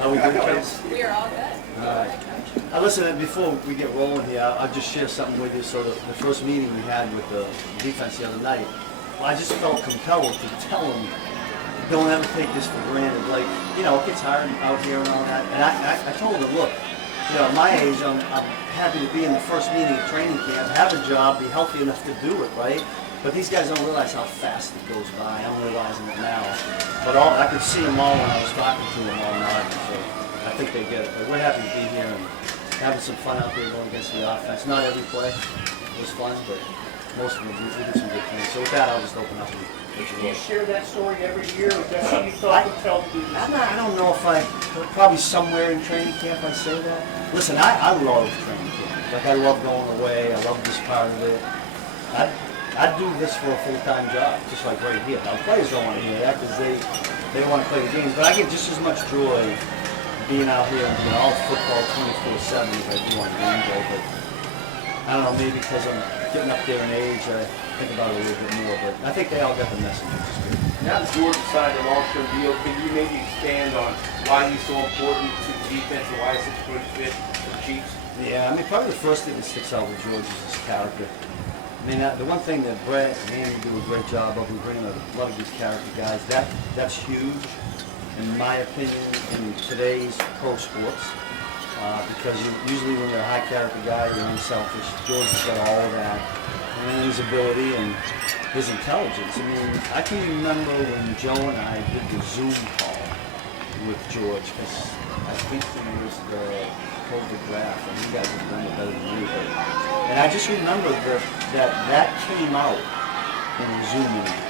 Are we good, Chris? We are all good. All right. Listen, before we get rolling here, I'll just share something with you. So the first meeting we had with the defense the other night, I just felt compelled to tell them, don't ever take this for granted. Like, you know, it gets hard out here and all that. And I told them, look, you know, at my age, I'm happy to be in the first meeting of training camp, have a job, be healthy enough to do it, right? But these guys don't realize how fast it goes by. I'm realizing it now. But I could see them all when I was talking to them all night. So I think they get it. But we're happy to be here and having some fun out there going against the offense. Not every play was fun, but most of them we did some good things. So with that, I'll just open up and let you Do go. you share that story every year, or is that something you thought would tell the I don't know if probably somewhere in training camp I say that. Listen, I love training camp. Like I love going away. I love this part of it. I'd do this for a full-time job, just like right here. Now, players don't want to hear that because they want to play the games. But I get just as much joy being out here and doing all football 24/7 as I do on game day. But I don't know, maybe because I'm getting up there in age, I think about it a little bit more. But I think they all got the message, which is good. Now that George signed a long-term deal, can you maybe expand on why he's so important to the defense and why he's such a good fit for the Chiefs? Yeah, I mean, probably the first thing that sticks out with George is his character. I mean, the one thing that Brett and Andy do a great job of, we bring a lot of these character guys. That's huge, in my opinion, in today's pro sports. Because usually when you're a high character guy, you're unselfish. George has got all of that, and his ability and his intelligence. I mean, I can remember when Joe and I did the Zoom call with George, because I think it was the COVID draft, and you guys have done it better than me. And I just remember that came out in the Zoom meeting,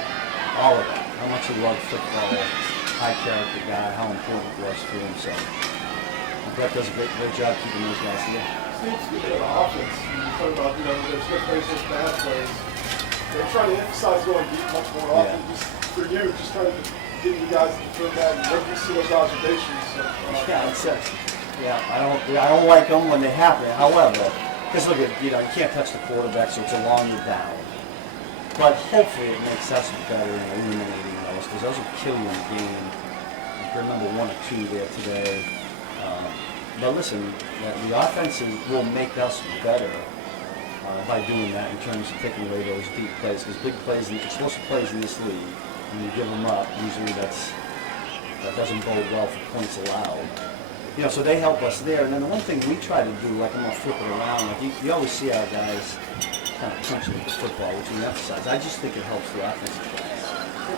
all of that. How much he loved football, high character guy, how important it was to him. So Brett does a great job keeping those guys here. Speaking of offense, you talk about, you know, there's good plays, there's bad plays. They're trying to emphasize going deep much more often. Just for you, just trying to get you guys to do that. And what do you see those observations? I don't like them when they happen. However, because look at, you know, you can't touch the quarterback, so it's a longer down. But hopefully it makes us better in eliminating those, because those will kill you in the game. I remember 1 or 2 there today. But listen, the offense will make us better by doing that in terms of taking away those deep plays. Because big plays, explosive plays in this league, when you give them up, usually that doesn't bode well for points allowed. You know, so they help us there. And then the one thing we try to do, like I'm going to flip it around, like you always see our guys kind of punching with the football, which we emphasize. I just think it helps the offensive guys.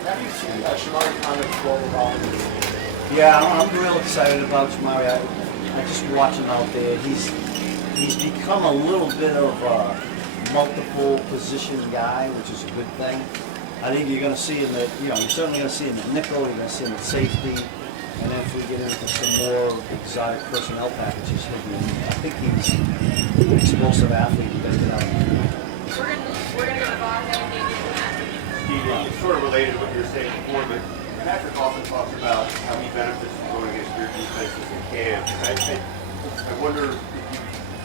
Have you seen Shamari comments roll about? Yeah, I'm real excited about Shamari. I just watch him out there. He's become a little bit of a multiple position guy, which is a good thing. I think you're going to see him at, you know, you're certainly going to see him at nickel, you're going to see him at safety. And then if we get into some more exotic personnel packages, I think he's an explosive athlete who does it out. We're gonna go to Bob and Steve, it's sort of related to what you were saying before, but Patrick often talks about how he benefits from going against your defenses in camp. I wonder if you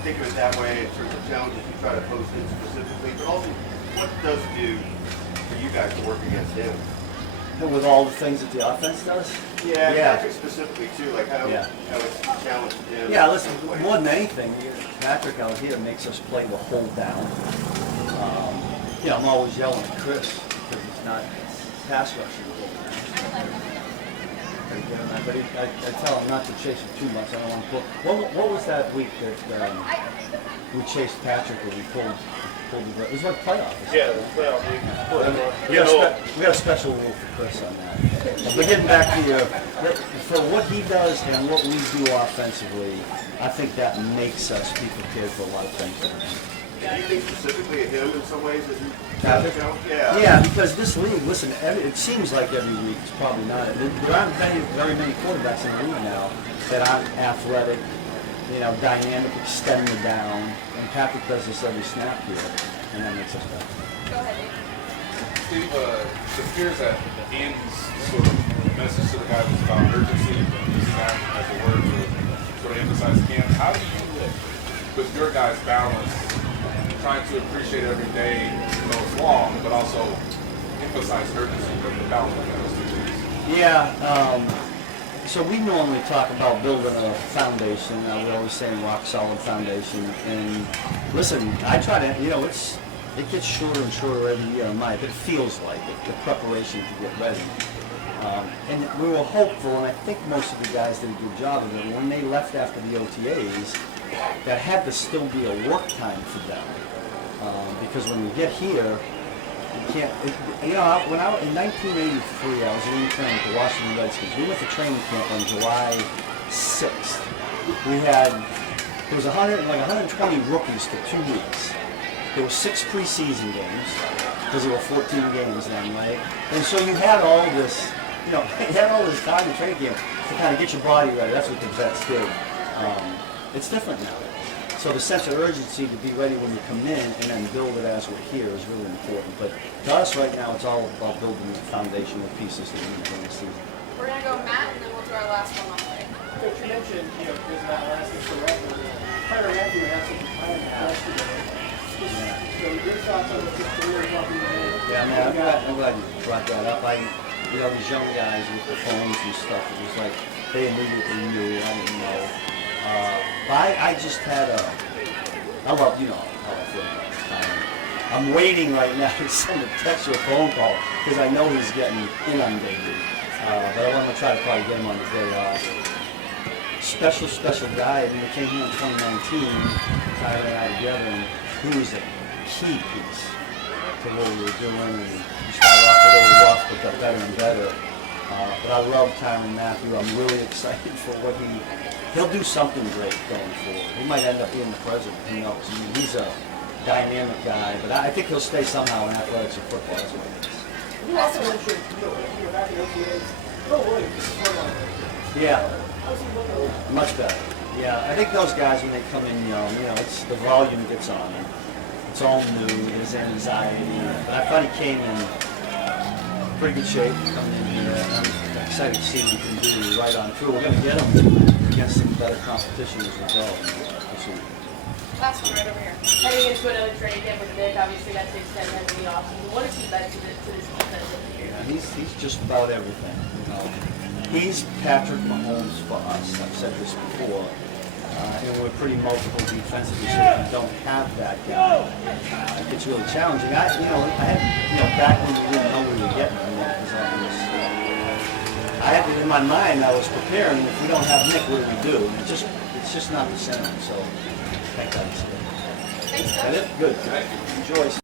think of it that way in terms of challenges you try to post in specifically, but also what does it do for you guys to work against him? With all the things that the offense does? Yeah. Patrick specifically too, like how it's challenged him. Yeah, listen, more than anything, Patrick out here makes us play the hold down. You know, I'm always yelling at Chris because it's not pass rushing. But I tell him not to chase it too much. I don't want to pull. What was that week that we chased Patrick or we pulled the? It was like playoff. Yeah, the playoff week. We got a special rule for Chris on that. But getting back to for what he does and what we do offensively, I think that makes us be prepared for a lot of things. Do you think specifically of him in some ways as you Patrick? Yeah, because this league, listen, it seems like every week, it's probably not. There aren't very many quarterbacks in the league now that aren't athletic, you know, dynamic, extend the down, and Patrick does this every snap here, and that makes us better. Go ahead, Dave. Steve, it appears that Andy's sort of message to the guys was about urgency, using that as a word to sort of emphasize camp. How do you, with your guys' balance, trying to appreciate every day, you know, it's long, but also emphasize urgency, but the balance between those two things? Yeah, So we normally talk about building a foundation. We always say rock solid foundation. And listen, I try to, you know, it gets shorter and shorter every year. It feels like it, the preparation to get ready. And we were hopeful, and I think most of the guys did a good job of it. When they left after the OTAs, that had to still be a work time for them. Because when you get here, you can't, you know, in 1983, I was an intern with the Washington Redskins. We went to training camp on July 6th. There was 120 rookies for 2 weeks. There were 6 preseason games, because there were 14 games then, right? And so you had all this, you know, you had all this time in training camp to kind of get your body ready. That's what the vets did. It's different now. So the sense of urgency to be ready when you come in and then build it as we're here is really important. But to us right now, it's all about building the foundational pieces that we need during the season. We're gonna go Matt, and then we'll do our last one on the way. Coach, you mentioned, you know, there's not lasting forever. Tyler Matthew had some time yesterday. Just, you know, your thoughts on what his career is up in the Yeah, man, I'm glad you brought that up. You know, these young guys with the phones and stuff, it was like they immediately knew. I didn't know. But I just had I love, you know how I feel. I'm waiting right now to send a text or a phone call because I know he's getting inundated. But I want to try to probably get him on the day off. Special guy. I mean, we came here in 2019, Tyler and I together, and he was a key piece to what we were doing. And we started off a little rough, but got better and better. But I love Tyron Matthew. I'm really excited for what he'll do something great going forward. He might end up being the president. Who knows? I mean, he's a dynamic guy, but I think he'll stay somehow in athletics and football. That's what it is. You also mentioned, you know, back in OTAs, Bill Williams is one on there. Yeah, How's he looking? much better. Yeah, I think those guys when they come in young, you know, it's the volume gets on them. It's all new. There's anxiety, but I thought he came in pretty good shape coming in here. I'm excited to see what he can do right on through. We're going to get him against some better competition as we go. Last one right over here. Heading into another training camp with Nick, obviously that takes 10 heads in the offseason. What has he led to this defense of the year? Yeah, he's just about everything. You know, he's Patrick Mahomes for us. I've said this before. And we're pretty multiple defensively, so if you don't have that guy, it gets really challenging. I had back when we didn't know we were getting him, I had it in my mind. I was preparing. If we don't have Nick, what do we do? It's just not the same. So, thank God. Thanks, That Coach. it? Good. Enjoy.